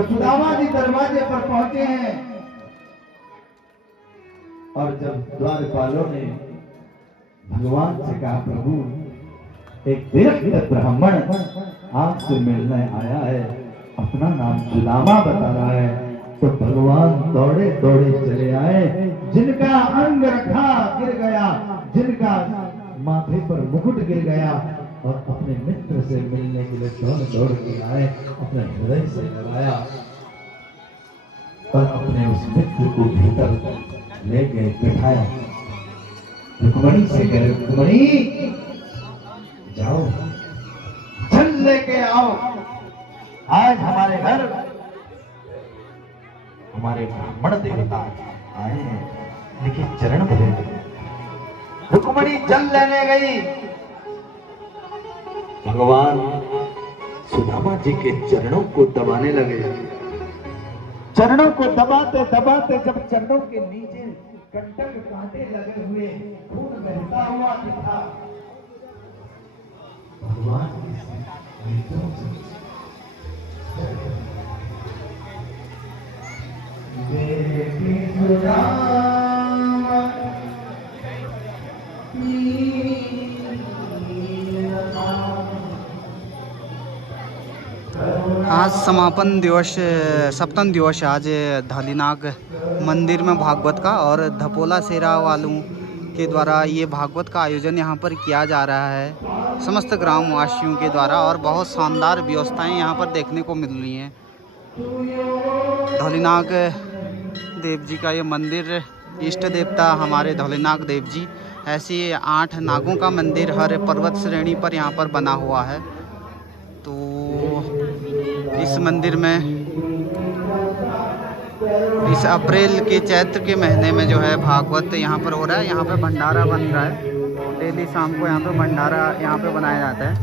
तो सुदामा जी दरवाजे पर पहुंचे हैं और जब द्वारपालों ने भगवान से कहा, प्रभु एक विरक्त ब्राह्मण आपसे मिलने आया है, अपना नाम सुदामा बता रहा है, तो भगवान दौड़े दौड़े चले आए। जिनका अंग रखा गिर गया, जिनका माथे पर मुकुट गिर गया, और अपने मित्र से मिलने के लिए दौड़ दौड़ के आए, अपने हृदय से लगाया और अपने उस मित्र को भीतर ले गए, बिठाया। रुक्मणी से कह, रुक्मणी जाओ, जल लेके आओ, आज हमारे घर हमारे ब्राह्मण देवता आए हैं, लेकिन चरण भरे। रुक्मणी जल लेने गई, भगवान सुदामा जी के चरणों को दबाने लगे। चरणों को दबाते दबाते जब चरणों के नीचे कंटक कांटे लगे हुए, खून बहता हुआ दिखा, भगवान के नेत्रों से आज समापन दिवस, सप्तम दिवस आज धालीनाग मंदिर में भागवत का, और धपोला सेरा वालों के द्वारा ये भागवत का आयोजन यहाँ पर किया जा रहा है समस्त ग्रामवासियों के द्वारा, और बहुत शानदार व्यवस्थाएं यहाँ पर देखने को मिल रही हैं। धौलीनाग देव जी का ये मंदिर, इष्ट देवता हमारे धौलीनाग देव जी, ऐसे 8 नागों का मंदिर हर पर्वत श्रेणी पर यहाँ पर बना हुआ है। तो इस मंदिर में इस अप्रैल के चैत्र के महीने में जो है भागवत यहाँ पर हो रहा है। यहाँ पे भंडारा बन रहा है, डेली शाम को यहाँ पे भंडारा यहाँ पे बनाया जाता है।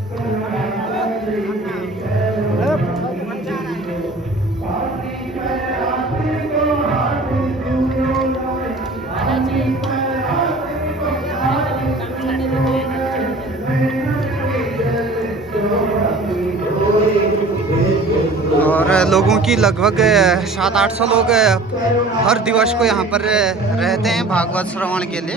और लोगों की लगभग 700-800 लोग हर दिवस को यहाँ पर रहते हैं भागवत श्रवण के लिए।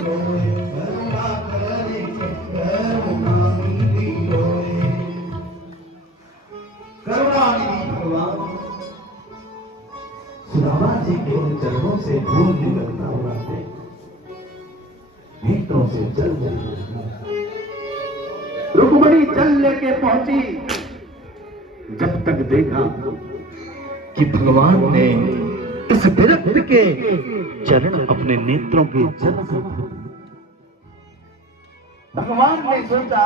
सुदामा जी के चरणों से धूल निकलता हुआ थे, नेत्रों से जल जल। रुक्मणी जल लेके पहुंची, जब तक देखा कि भगवान ने इस विरक्त के चरण अपने नेत्रों के जल से, भगवान ने सोचा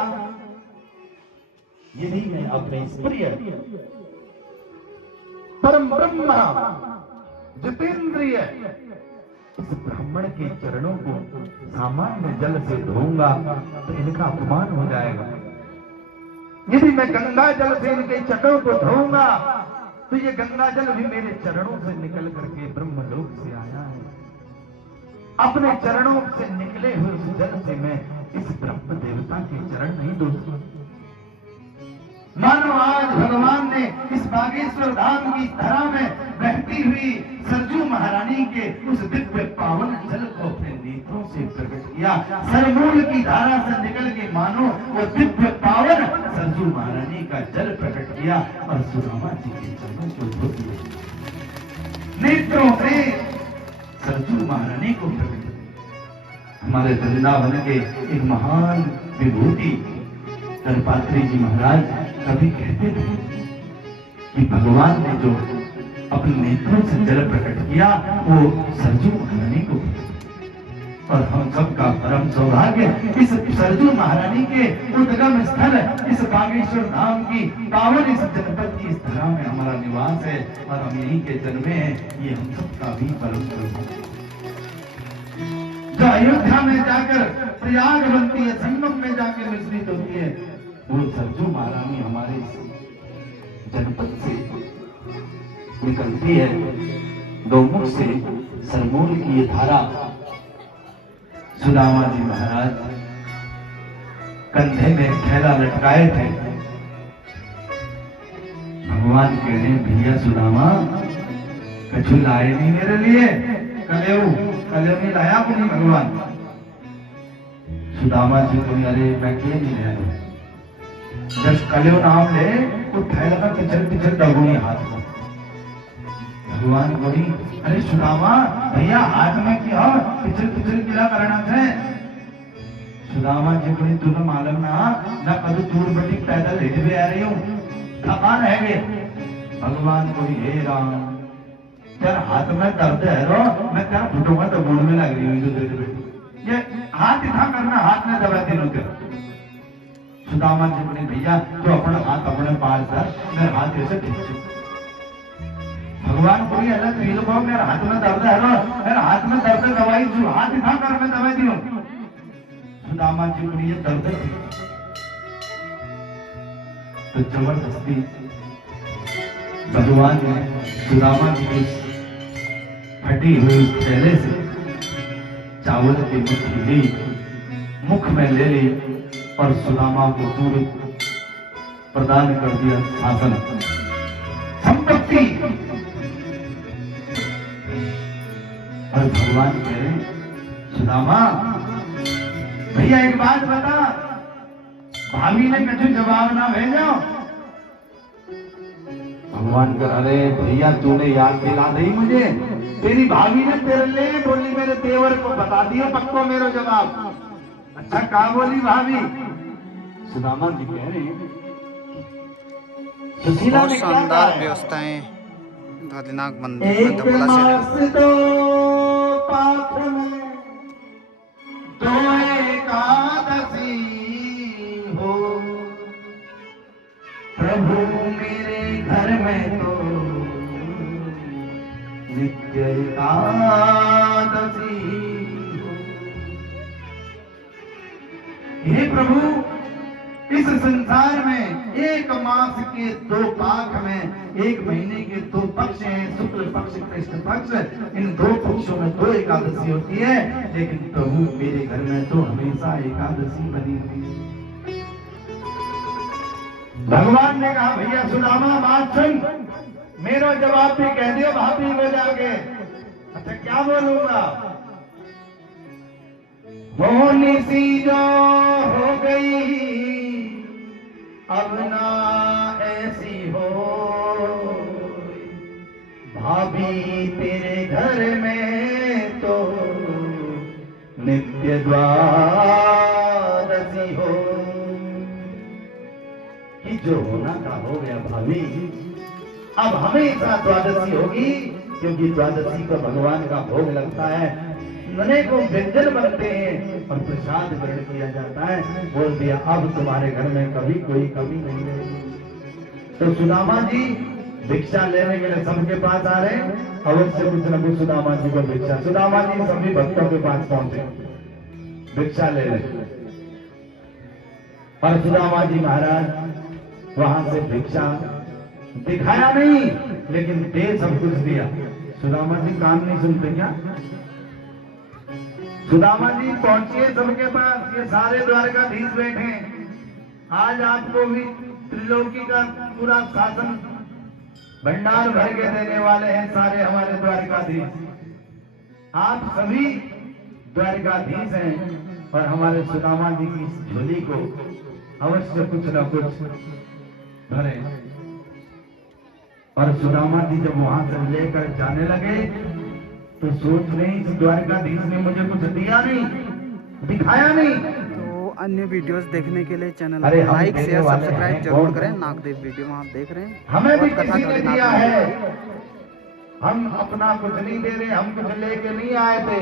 यदि मैं अपने इस प्रिय परम ब्रह्म जितेंद्रिय इस ब्राह्मण के चरणों को सामान्य जल से धोऊंगा तो इनका अपमान हो जाएगा। यदि मैं गंगा जल से इनके चरणों को धोऊंगा तो ये गंगा जल भी मेरे चरणों से निकल करके ब्रह्मलोक से आया है। अपने चरणों से निकले हुए उस जल से मैं इस ब्रह्म देवता के चरण नहीं धो सकता। मानो आज भगवान ने इस बागेश्वर धाम की धरा में बहती हुई सरजू महारानी के उस दिव्य पावन जल को अपने नेत्रों से प्रकट किया। सरमूल की धारा से निकल के मानो वो दिव्य पावन सरजू महारानी का जल प्रकट किया और सुदामा जी के चरणों को धो दिया। नेत्रों से सरजू महारानी को प्रकट किया। हमारे वृंदावन के एक महान विभूति दरपात्री जी महाराज कभी कहते थे कि भगवान ने जो अपने नेत्रों से जल प्रकट किया वो सरजू महारानी को, और हम सबका परम सौभाग्य इस सरजू महारानी के उद्गम स्थल इस बागेश्वर धाम की पावन इस जनपद की इस धरा में हमारा निवास है और हम यहीं के जन्मे हैं। ये हम सबका भी परम सौभाग्य। जो अयोध्या में जाकर प्रयाग बनती है, संगम में जाकर मिश्रित होती है, वो सरजू महारानी हमारे जनपद से निकलती है। गौमुख से सरमूल की ये धारा सुदामा जी महाराज कंधे में थैला लटकाए थे। भगवान कह रहे हैं भैया सुदामा कछु लाए नहीं मेरे लिए, कलेऊ नहीं लाया को नहीं भगवान। सुदामा जी को अरे मैं क्यों नहीं लाया, जब कलेऊ नाम ले तो थैला का पिछल डगोनी हाथ में। भगवान बोली अरे सुदामा भैया हाथ में क्या पिछल किला करना थे। सुदामा जी बोली तू मालूम ना कभी दूर बड़ी पैदल हिट भी आ रही हूँ, थकान है वे। भगवान बोली हे राम तेरा हाथ में दर्द है रो, मैं तेरा फुटूंगा तो गुण में लग रही हूँ जो तेरे बेटी ये हाथ इतना करना, हाथ में दबा तीनों तेरा। सुदामा जी बोले भैया तो अपना हाथ अपने पास कर, मेरे हाथ ऐसे खींचो। भगवान बोली अल्लाह तुझे को मेरे हाथ में दर्द है रो, मेरे हाथ में दर्द दवाई जो हाथ इतना कर मैं दवाई दी हूँ। सुदामा जी बोली ये दर्द थी तो जबरदस्ती भगवान ने सुदामा जी की फटी हुई थैले से चावल की मुट्ठी ली, मुख में ले ली और सुदामा को पूरी प्रदान कर दिया शासन संपत्ति। और भगवान कह रहे सुदामा भैया एक बात बता, भाभी ने कछु जवाब ना भेजो। भगवान कर अरे भैया तूने याद दिला दी मुझे, तेरी भाभी ने तेरे लिए बोली मेरे देवर को बता दिया पक्को मेरा जवाब। अच्छा कहा बोली भाभी? सुदामा जी कह रहे सुशीला बहुत ने क्या शानदार कहा? व्यवस्थाएं धालीनाग मंदिर में धपोला से दो पाठ में दो एकादशी हो, प्रभु मेरे घर में तो नित्य एकादशी हो। हे प्रभु इस संसार में एक मास के दो पाक में एक महीने के दो पक्ष हैं, शुक्ल पक्ष कृष्ण पक्ष, इन दो पक्षों में दो एकादशी होती है, लेकिन प्रभु मेरे घर में तो हमेशा एकादशी बनी हुई है। भगवान ने कहा भैया सुदामा बात सुन, मेरा जवाब भी कह दियो भाभी को जाके। अच्छा क्या बोलूंगा? होनी सी जो हो गई अब ना ऐसी हो, भाभी तेरे घर में तो नित्य द्वादशी हो। कि जो होना था हो गया भाभी, अब हमेशा द्वादशी होगी, क्योंकि द्वादशी का भगवान का भोग लगता है, अनेकों व्यंजन बनते हैं और प्रसाद ग्रहण किया जाता है। बोल दिया अब तुम्हारे घर में कभी कोई कमी नहीं रहेगी। तो सुदामा जी भिक्षा लेने के लिए सबके पास आ रहे, अवश्य कुछ न कुछ सुदामा जी को भिक्षा। सुदामा जी सभी भक्तों के पास पहुंचे, भिक्षा ले रहे और सुदामा जी महाराज वहां से भिक्षा दिखाया नहीं, लेकिन दे सब कुछ दिया। सुदामा जी काम नहीं सुनते क्या? सुदामा जी पहुंचिए सबके पास, ये सारे द्वारकाधीश बैठे, आज आपको भी त्रिलोकी का पूरा शासन भंडार भर के देने वाले हैं सारे हमारे द्वारकाधीश। आप सभी द्वारकाधीश हैं और हमारे सुदामा जी की इस झोली को अवश्य कुछ न कुछ भरे। और सुदामा जी जब वहां से लेकर जाने लगे तो सोच रहे इस द्वारकाधीश ने मुझे कुछ दिया नहीं, दिखाया नहीं। तो अन्य वीडियोस देखने के लिए चैनल अरे को हम लाइक देने शेयर वाले सब्सक्राइब हैं, जरूर कौन? करें। नागदेव वीडियो आप देख रहे हैं, हमें भी और कथा किसी ने धालीनाग दिया मंदिर। है, हम अपना कुछ नहीं दे रहे, हम कुछ लेके नहीं आए थे।